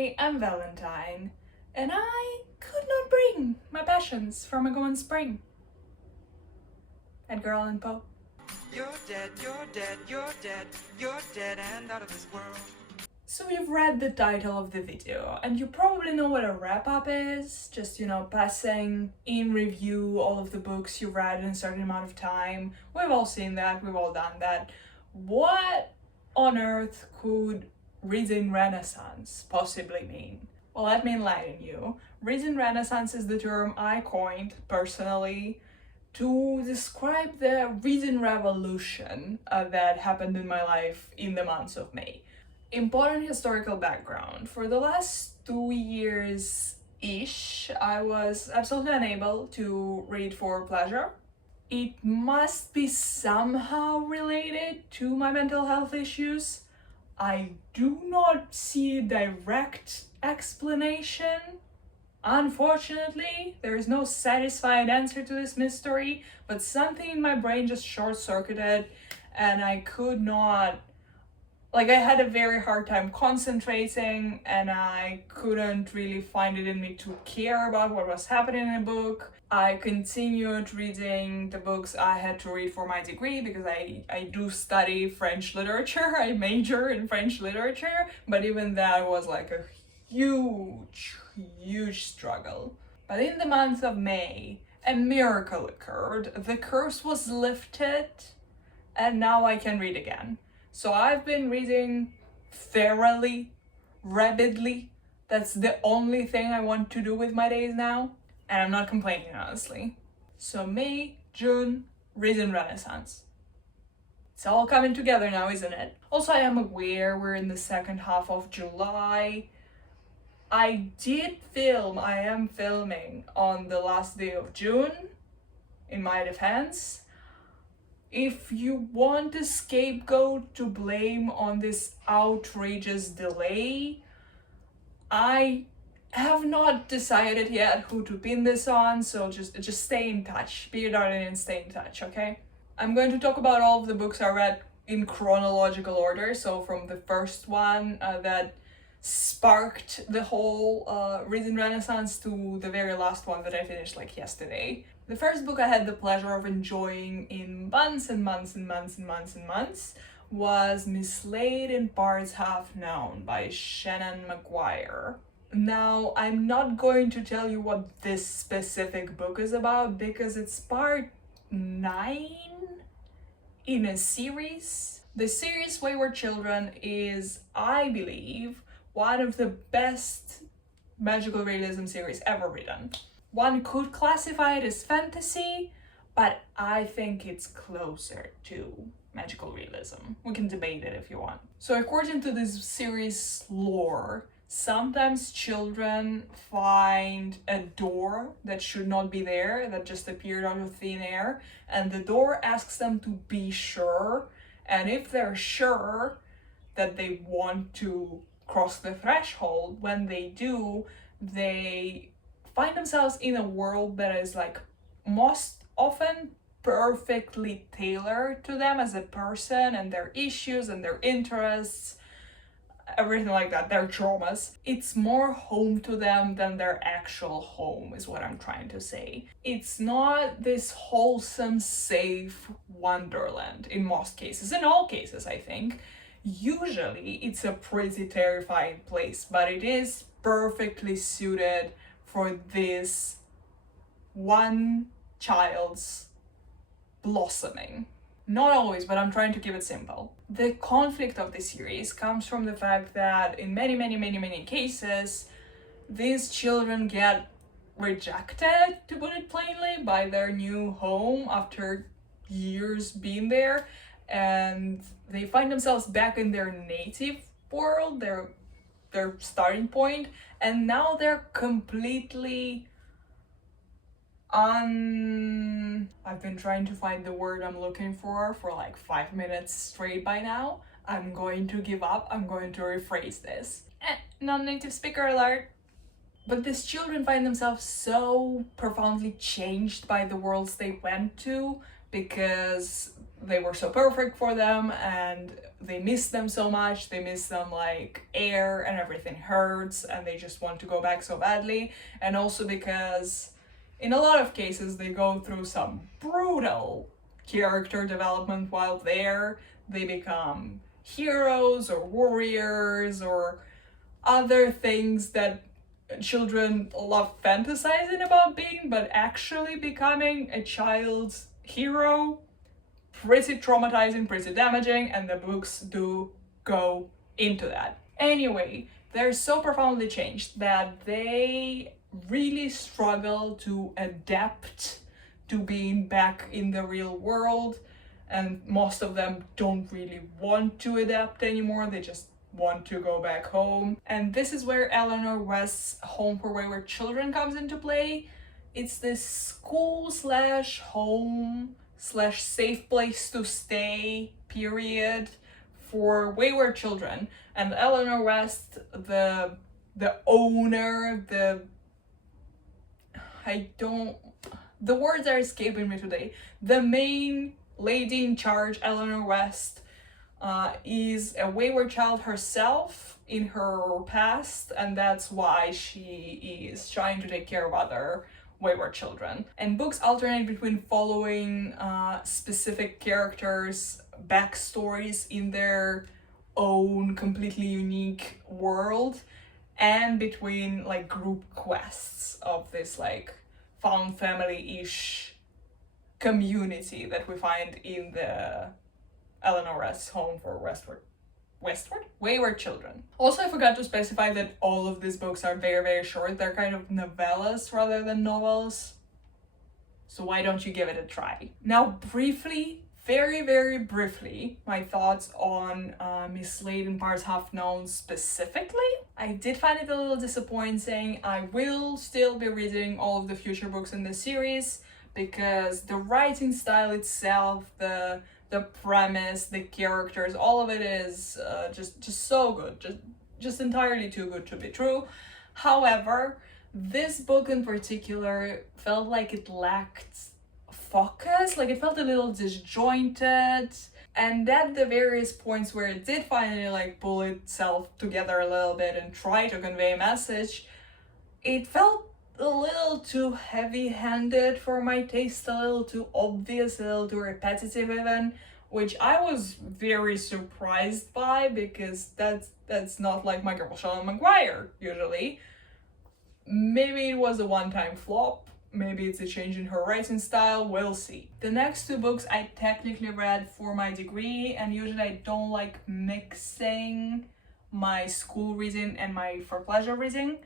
I am Valentine, and I could not bring my passions from a going spring. Edgar Allan Poe. You're dead, you're dead, you're dead, you're dead and out of this world. So you've read the title of the video, and you probably know what a wrap-up is, just, passing in review all of the books you read in a certain amount of time. We've all seen that, we've all done that. What on earth could reading Renaissance possibly mean? Well, let me enlighten you. Reading Renaissance is the term I coined, personally, to describe the reading revolution that happened in my life in the months of May. Important historical background. For the last 2 years-ish, I was absolutely unable to read for pleasure. It must be somehow related to my mental health issues. I do not see a direct explanation. Unfortunately, there is no satisfying answer to this mystery, but something in my brain just short-circuited and I could not, I had a very hard time concentrating and I couldn't really find it in me to care about what was happening in the book. I continued reading the books I had to read for my degree because I do study French literature. I major in French literature, but even that was like a huge struggle. But in the month of May, a miracle occurred. The curse was lifted and now I can read again. So I've been reading thoroughly, rapidly. That's the only thing I want to do with my days now. And I'm not complaining, honestly. So May, June, reading Renaissance. It's all coming together now, isn't it? Also, I am aware we're in the second half of July. I am filming on the last day of June, in my defense. If you want a scapegoat to blame on this outrageous delay, I have not decided yet who to pin this on, so just stay in touch. Be your darling and stay in touch, okay? I'm going to talk about all of the books I read in chronological order, so from the first one that sparked the whole reading Renaissance to the very last one that I finished yesterday. The first book I had the pleasure of enjoying in months was Mislaid in Parts Half Known by Seanan McGuire. Now, I'm not going to tell you what this specific book is about because it's part 9 in a series. The series Wayward Children is, I believe, one of the best magical realism series ever written. One could classify it as fantasy, but I think it's closer to magical realism. We can debate it if you want. So according to this series lore, sometimes children find a door that should not be there, that just appeared out of thin air, and the door asks them to be sure, and if they're sure that they want to cross the threshold, when they do, they find themselves in a world that is most often perfectly tailored to them as a person and their issues and their interests, everything like that, their traumas. It's more home to them than their actual home, is what I'm trying to say. It's not this wholesome, safe wonderland in most cases. In all cases, I think. Usually, it's a pretty terrifying place, but it is perfectly suited for this one child's blossoming. Not always, but I'm trying to keep it simple. The conflict of the series comes from the fact that in many cases, these children get rejected, to put it plainly, by their new home after years being there, and they find themselves back in their native world, their starting point, and now they're completely I've been trying to find the word I'm looking for 5 minutes straight by now. I'm going to give up. I'm going to rephrase this. Non-native speaker alert. But these children find themselves so profoundly changed by the worlds they went to because they were so perfect for them and they miss them so much. They miss them like air, and everything hurts and they just want to go back so badly. And also because in a lot of cases they go through some brutal character development while there. They become heroes or warriors or other things that children love fantasizing about being, but actually becoming a child's hero, pretty traumatizing, pretty damaging, and the books do go into that. Anyway, they're so profoundly changed that they really struggle to adapt to being back in the real world, and most of them don't really want to adapt anymore. They just want to go back home. And this is where Eleanor West's Home for Wayward Children comes into play. It's this school slash home slash safe place to stay period for wayward children. And Eleanor West, the owner, the words are escaping me today. The main lady in charge, Eleanor West, is a wayward child herself in her past, and that's why she is trying to take care of other wayward children. And books alternate between following specific characters' backstories in their own completely unique world, and between like group quests of this like found family-ish community that we find in the Eleanor West's Home for Wayward Children. Also, I forgot to specify that all of these books are very, very short. They're kind of novellas rather than novels. So why don't you give it a try? Now, briefly, very, very briefly, my thoughts on Mislaid and Parts Half Known specifically. I did find it a little disappointing. I will still be reading all of the future books in the series because the writing style itself, the premise, the characters, all of it is just so good, just entirely too good to be true. However, this book in particular felt like it lacked focus, like it felt a little disjointed, and at the various points where it did finally like pull itself together a little bit and try to convey a message, it felt a little too heavy-handed for my taste, a little too obvious, a little too repetitive even, which I was very surprised by because that's not like my girl Seanan McGuire usually. Maybe it was a one-time flop, maybe it's a change in her writing style, we'll see. The next two books I technically read for my degree, and usually I don't like mixing my school reading and my for pleasure reading.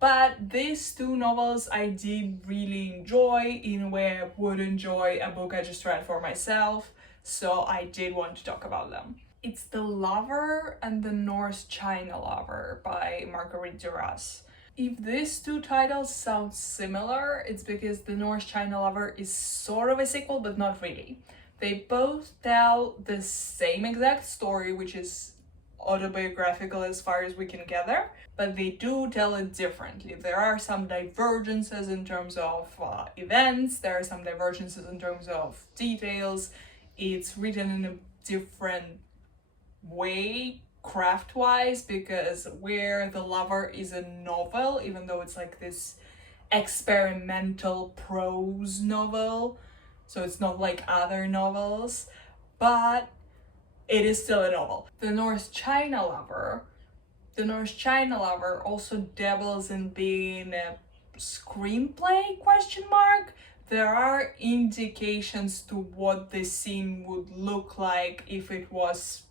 But these two novels I did really enjoy in a way I would enjoy a book I just read for myself, so I did want to talk about them. It's The Lover and The Norse China Lover by Marguerite Duras. If these two titles sound similar, it's because The Norse China Lover is sort of a sequel, but not really. They both tell the same exact story, which is autobiographical as far as we can gather, but they do tell it differently. There are some divergences in terms of events, there are some divergences in terms of details. It's written in a different way craft-wise, because where The Lover is a novel, even though it's like this experimental prose novel, so it's not like other novels, but it is still a novel. The Norse China Lover also dabbles in being a screenplay, question mark. There are indications to what this scene would look like if it was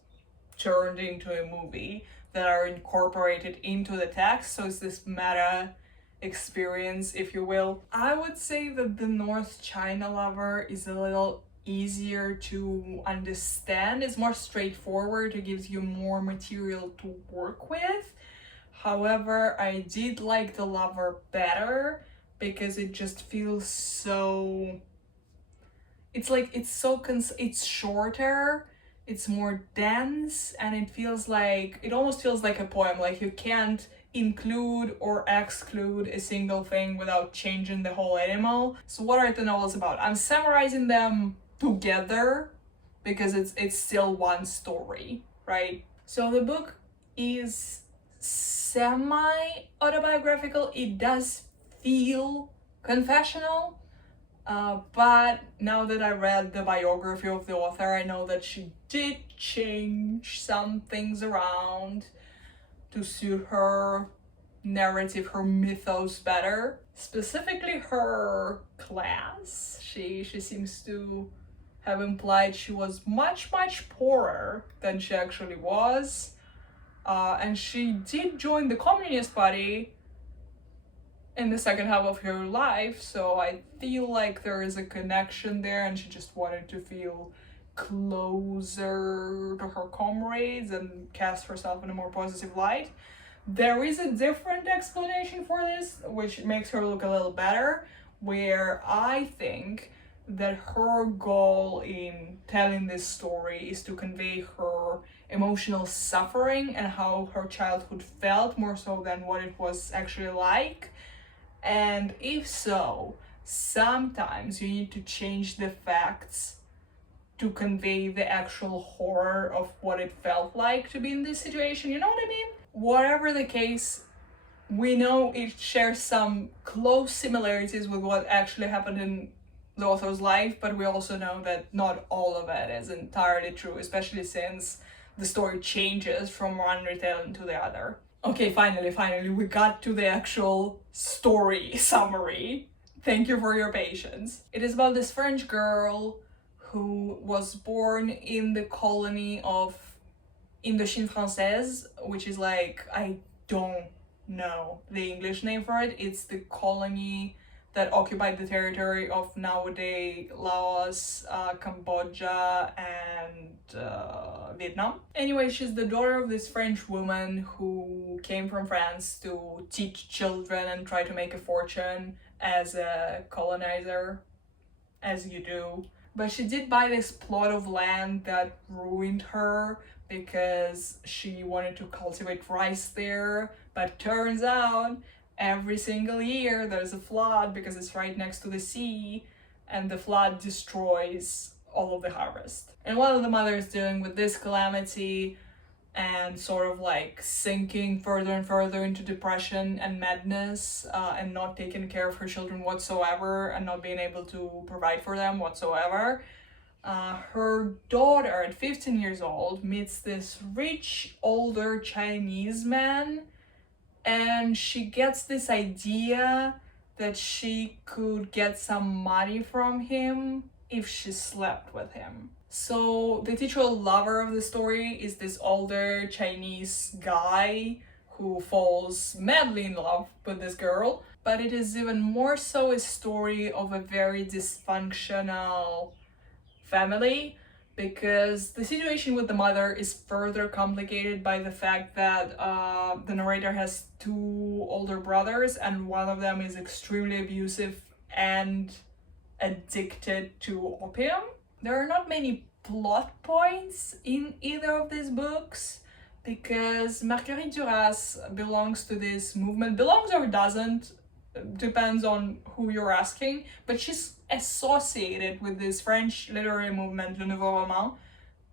turned into a movie that are incorporated into the text, so it's this meta experience, if you will. I would say that The North China Lover is a little easier to understand. It's more straightforward, it gives you more material to work with. However, I did like The Lover better because it just feels so... it's shorter, it's more dense, and it almost feels like a poem. Like you can't include or exclude a single thing without changing the whole animal. So what are the novels about? I'm summarizing them together because it's still one story, right? So the book is semi-autobiographical. It does feel confessional, but now that I read the biography of the author, I know that she did change some things around to suit her narrative, her mythos better. Specifically her class. She seems to have implied she was much poorer than she actually was. And she did join the Communist Party in the second half of her life, so I feel like there is a connection there, and she just wanted to feel closer to her comrades and cast herself in a more positive light. There is a different explanation for this, which makes her look a little better, where I think that her goal in telling this story is to convey her emotional suffering and how her childhood felt, more so than what it was actually like. And if so, sometimes you need to change the facts to convey the actual horror of what it felt like to be in this situation. You know what I mean? Whatever the case, we know it shares some close similarities with what actually happened in the author's life, but we also know that not all of it is entirely true, especially since the story changes from one retelling to the other. Okay, finally, we got to the actual story summary. Thank you for your patience. It is about this French girl who was born in the colony of Indochine Française, which is like, I don't know the English name for it. It's the colony that occupied the territory of nowadays Laos, Cambodia, and Vietnam. Anyway, she's the daughter of this French woman who came from France to teach children and try to make a fortune as a colonizer, as you do. But she did buy this plot of land that ruined her because she wanted to cultivate rice there, but turns out every single year there's a flood because it's right next to the sea, and the flood destroys all of the harvest. And while the mother is dealing with this calamity and sort of like sinking further and further into depression and madness, and not taking care of her children whatsoever and not being able to provide for them whatsoever, her daughter at 15 years old meets this rich older Chinese man, and she gets this idea that she could get some money from him if she slept with him. So the titular lover of the story is this older Chinese guy who falls madly in love with this girl, but it is even more so a story of a very dysfunctional family, because the situation with the mother is further complicated by the fact that the narrator has two older brothers, and one of them is extremely abusive and addicted to opium. There are not many plot points in either of these books, because Marguerite Duras belongs to this movement, belongs or doesn't, depends on who you're asking, but she's associated with this French literary movement, Le Nouveau Roman,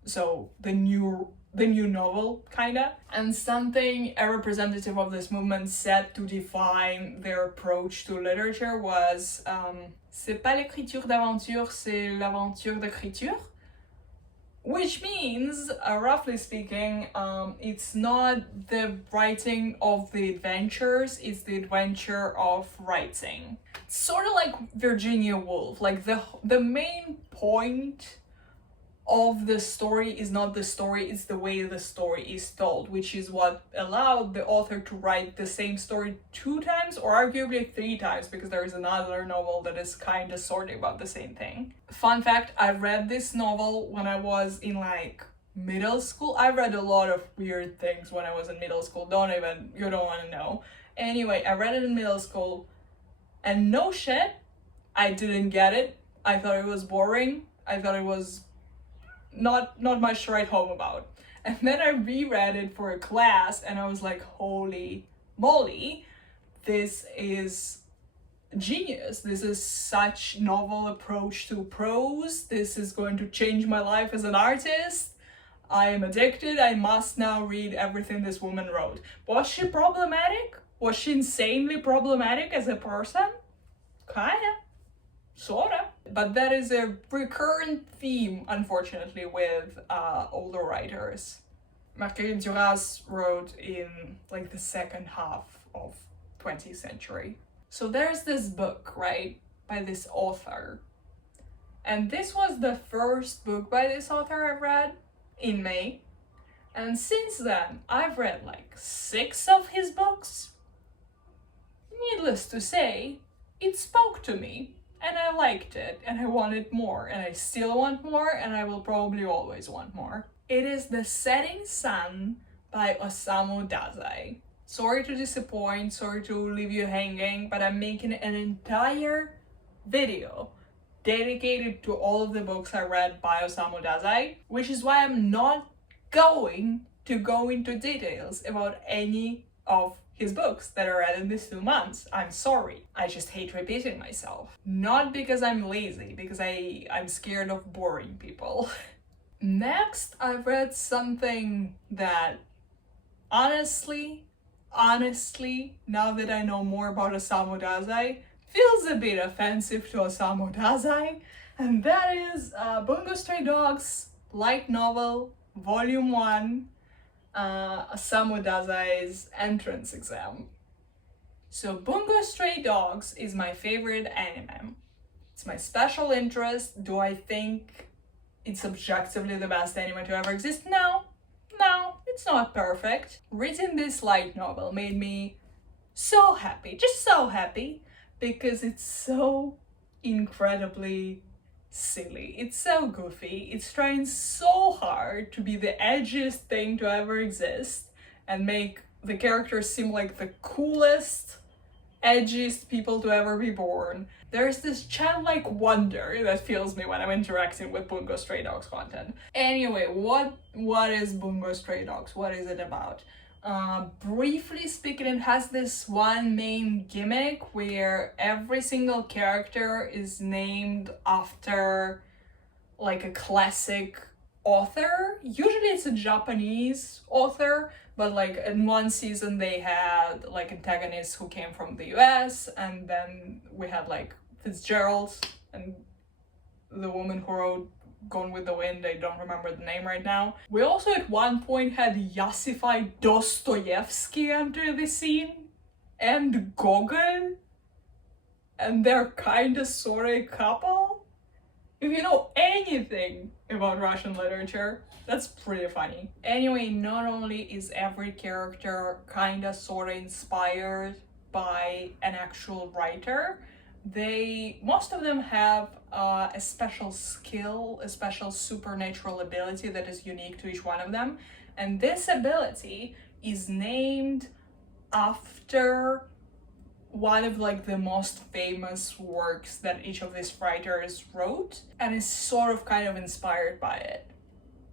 so the new novel, kinda. And something a representative of this movement said to define their approach to literature was c'est pas l'écriture d'aventure, c'est l'aventure d'écriture. Which means, roughly speaking, it's not the writing of the adventures, it's the adventure of writing. It's sort of like Virginia Woolf, like the main point of the story is not the story, it's the way the story is told, which is what allowed the author to write the same story 2 times, or arguably 3 times, because there is another novel that is kind of sort of about the same thing. Fun fact, I read this novel when I was in like middle school. I read a lot of weird things when I was in middle school, you don't want to know. Anyway, I read it in middle school, and no shit, I didn't get it. I thought it was boring. I thought it was not much to write home about. And then I reread it for a class, and I was like, holy moly, this is genius. This is such novel approach to prose. This is going to change my life as an artist. I am addicted. I must now read everything this woman wrote. Was she problematic? Was she insanely problematic as a person? Kinda. Sorta. But that is a recurrent theme, unfortunately, with older writers. Marguerite Duras wrote in like the second half of 20th century. So there's this book, right, by this author. And this was the first book by this author I've read in May. And since then, I've read like 6 of his books. Needless to say, it spoke to me. And I liked it, and I wanted more, and I still want more, and I will probably always want more. It is The Setting Sun by Osamu Dazai. Sorry to disappoint, sorry to leave you hanging, but I'm making an entire video dedicated to all of the books I read by Osamu Dazai, which is why I'm not going to go into details about any of his books that I read in these 2 months. I'm sorry. I just hate repeating myself. Not because I'm lazy, because I'm scared of boring people. Next, I've read something that honestly, now that I know more about Osamu Dazai, feels a bit offensive to Osamu Dazai, and that is Bungo Stray Dogs light novel, volume 1, Osamu Dazai's entrance exam. So Bungo Stray Dogs is my favorite anime. It's my special interest. Do I think it's objectively the best anime to ever exist? No, it's not perfect. Reading this light novel made me so happy, just so happy, because it's so incredibly silly. It's so goofy. It's trying so hard to be the edgiest thing to ever exist and make the characters seem like the coolest, edgiest people to ever be born. There's this childlike wonder that fills me when I'm interacting with Bungo Stray Dogs content. Anyway, what is Bungo Stray Dogs? What is it about? Briefly speaking, it has this one main gimmick where every single character is named after like a classic author. Usually it's a Japanese author, but like in one season they had like antagonists who came from the US, and then we had like Fitzgerald and the woman who wrote Gone with the Wind, I don't remember the name right now. We also at one point had Yasified Dostoevsky enter the scene, and Gogol, and they're kinda sorta a couple. If you know anything about Russian literature, that's pretty funny. Anyway, not only is every character kinda sorta inspired by an actual writer, most of them have a special skill, a special supernatural ability that is unique to each one of them. And this ability is named after one of like the most famous works that each of these writers wrote, and is sort of kind of inspired by it,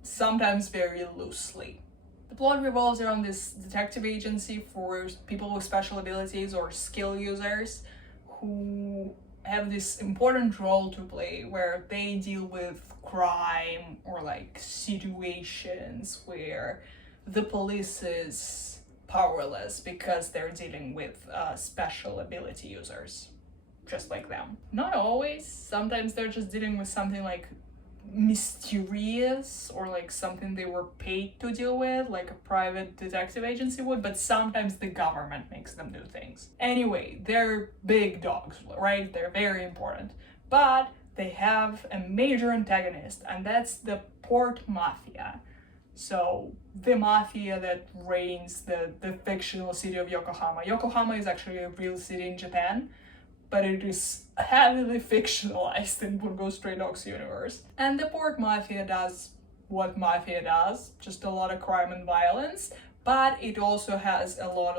sometimes very loosely. The plot revolves around this detective agency for people with special abilities or skill users who have this important role to play where they deal with crime or like situations where the police is powerless because they're dealing with special ability users, just like them. Not always. Sometimes they're just dealing with something like mysterious or like something they were paid to deal with, like a private detective agency would, but sometimes the government makes them do things. Anyway, they're big dogs, right? They're very important, but they have a major antagonist, and that's the port mafia. So the mafia that reigns the fictional city of Yokohama. Yokohama is actually a real city in Japan, but it is heavily fictionalized in Bungo Stray Dogs universe. And the port mafia does what mafia does, just a lot of crime and violence, but it also has a lot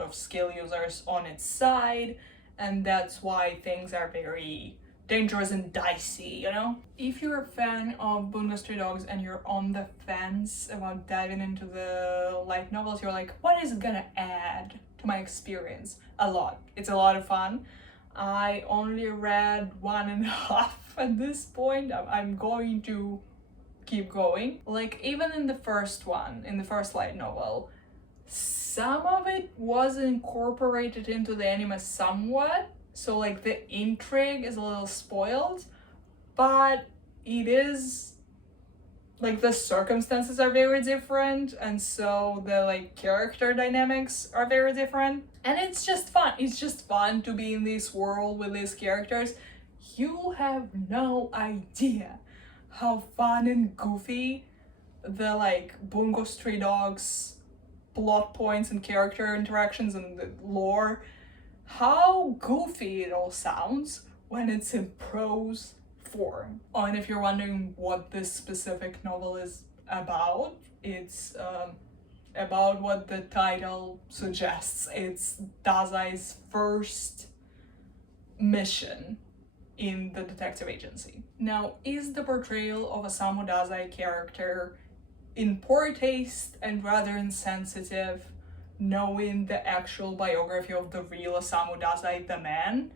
of skill users on its side, and that's why things are very dangerous and dicey, you know? If you're a fan of Bungo Stray Dogs and you're on the fence about diving into the light novels, you're like, what is it gonna add to my experience? A lot. It's a lot of fun. I only read 1.5 at this point. I'm going to keep going. Like, even in the first one, in the first light novel, some of it was incorporated into the anime somewhat, so like the intrigue is a little spoiled, but it is like the circumstances are very different, and so the like character dynamics are very different, and it's just fun. It's just fun to be in this world with these characters. You have no idea how fun and goofy the like Bungo Stray Dogs plot points and character interactions and the lore, how goofy it all sounds when it's in prose form. Oh, and if you're wondering what this specific novel is about, it's about what the title suggests. It's Dazai's first mission in the detective agency. Now, is the portrayal of Osamu Dazai character in poor taste and rather insensitive, knowing the actual biography of the real Osamu Dazai, the man?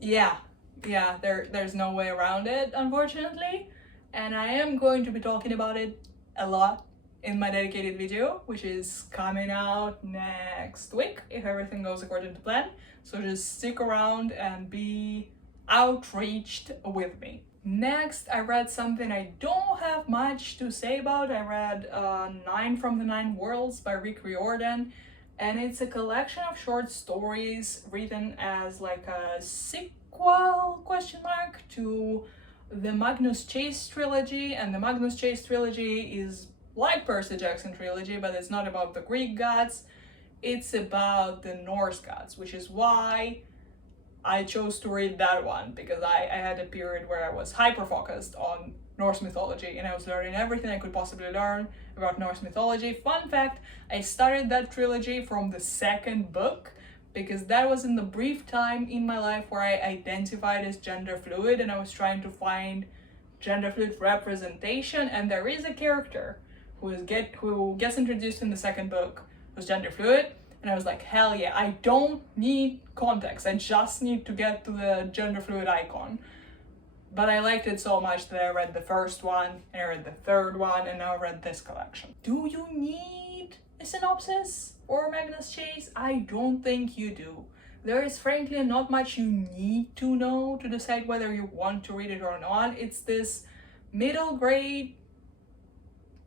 Yeah, there's no way around it, unfortunately. And I am going to be talking about it a lot in my dedicated video, which is coming out next week, if everything goes according to plan. So just stick around and be outreached with me. Next, I read something I don't have much to say about. I read 9 from the 9 Worlds by Riordan, and it's a collection of short stories written as like a sequel, question mark, to the Magnus Chase trilogy. And the Magnus Chase trilogy is like Percy Jackson trilogy, but it's not about the Greek gods, it's about the Norse gods, which is why I chose to read that one, because I had a period where I was hyper-focused on Norse mythology and I was learning everything I could possibly learn about Norse mythology. Fun fact, I started that trilogy from the second book, because that was in the brief time in my life where I identified as gender fluid and I was trying to find gender fluid representation, and there is a character who gets introduced in the second book who's gender fluid. And I was like, hell yeah, I don't need context. I just need to get to the gender fluid icon. But I liked it so much that I read the first one, and I read the third one, and now I read this collection. Do you need a synopsis for Magnus Chase? I don't think you do. There is frankly not much you need to know to decide whether you want to read it or not. It's this middle grade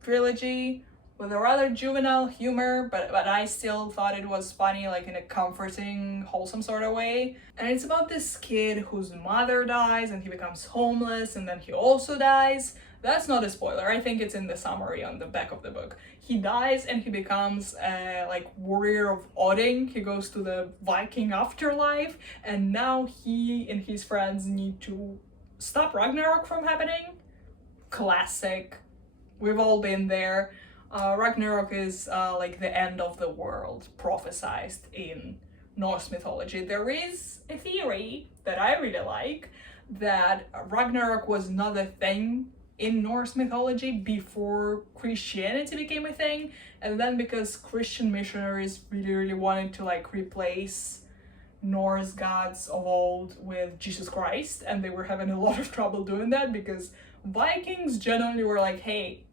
trilogy with a rather juvenile humor, but I still thought it was funny, like in a comforting, wholesome sort of way. And it's about this kid whose mother dies and he becomes homeless, and then he also dies. That's not a spoiler, I think it's in the summary on the back of the book. He dies and he becomes a like warrior of Odin. He goes to the Viking afterlife, and now he and his friends need to stop Ragnarok from happening. Classic. We've all been there. Ragnarok is like the end of the world prophesized in Norse mythology. There is a theory that I really like, that Ragnarok was not a thing in Norse mythology before Christianity became a thing, and then because Christian missionaries really wanted to like replace Norse gods of old with Jesus Christ, and they were having a lot of trouble doing that because Vikings generally were like, hey,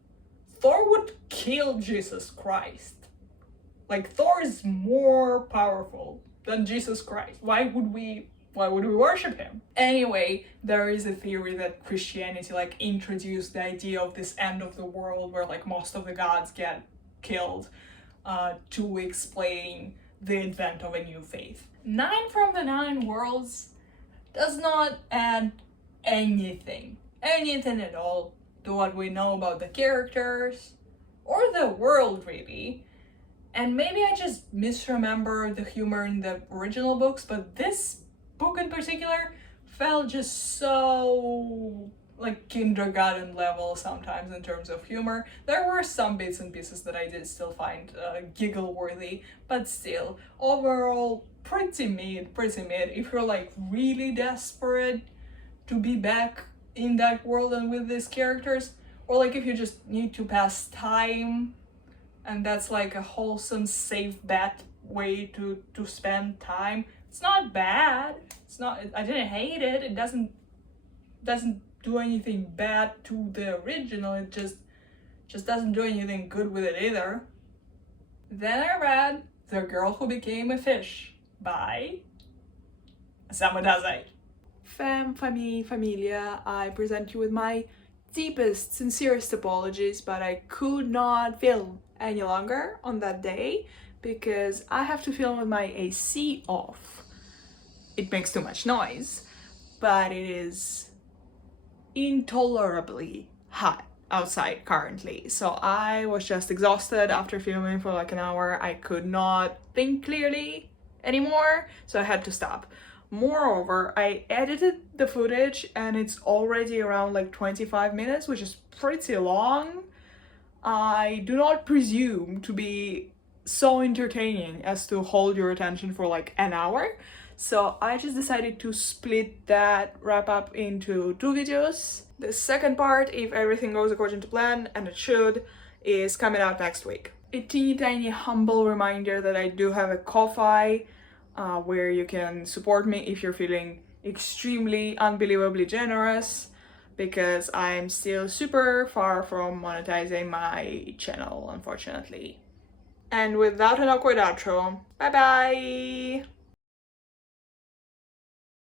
Thor would kill Jesus Christ. Like, Thor is more powerful than Jesus Christ. Why would we worship him? Anyway, there is a theory that Christianity like introduced the idea of this end of the world where like most of the gods get killed to explain the advent of a new faith. 9 from the 9 Worlds does not add anything at all to what we know about the characters or the world, really. And maybe I just misremember the humor in the original books, but this book in particular felt just so like kindergarten level sometimes in terms of humor. There were some bits and pieces that I did still find giggle worthy, but still, overall, pretty mid. If you're like really desperate to be back in that world and with these characters, or like if you just need to pass time and that's like a wholesome safe bet way to spend time. It's not bad. It's not, I didn't hate it. It doesn't do anything bad to the original. It just doesn't do anything good with it either. Then I read The Girl Who Became a Fish by Osamu Dazai. Familia, I present you with my deepest, sincerest apologies, but I could not film any longer on that day because I have to film with my AC off. It makes too much noise, but it is intolerably hot outside currently. So I was just exhausted after filming for like an hour. I could not think clearly anymore, so I had to stop. Moreover, I edited the footage and it's already around like 25 minutes, which is pretty long. I do not presume to be so entertaining as to hold your attention for like an hour. So I just decided to split that wrap up into 2 videos. The second part, if everything goes according to plan, and it should, is coming out next week. A teeny tiny humble reminder that I do have a Ko-fi where you can support me if you're feeling extremely unbelievably generous, because I'm still super far from monetizing my channel, unfortunately. And without an awkward outro, bye bye!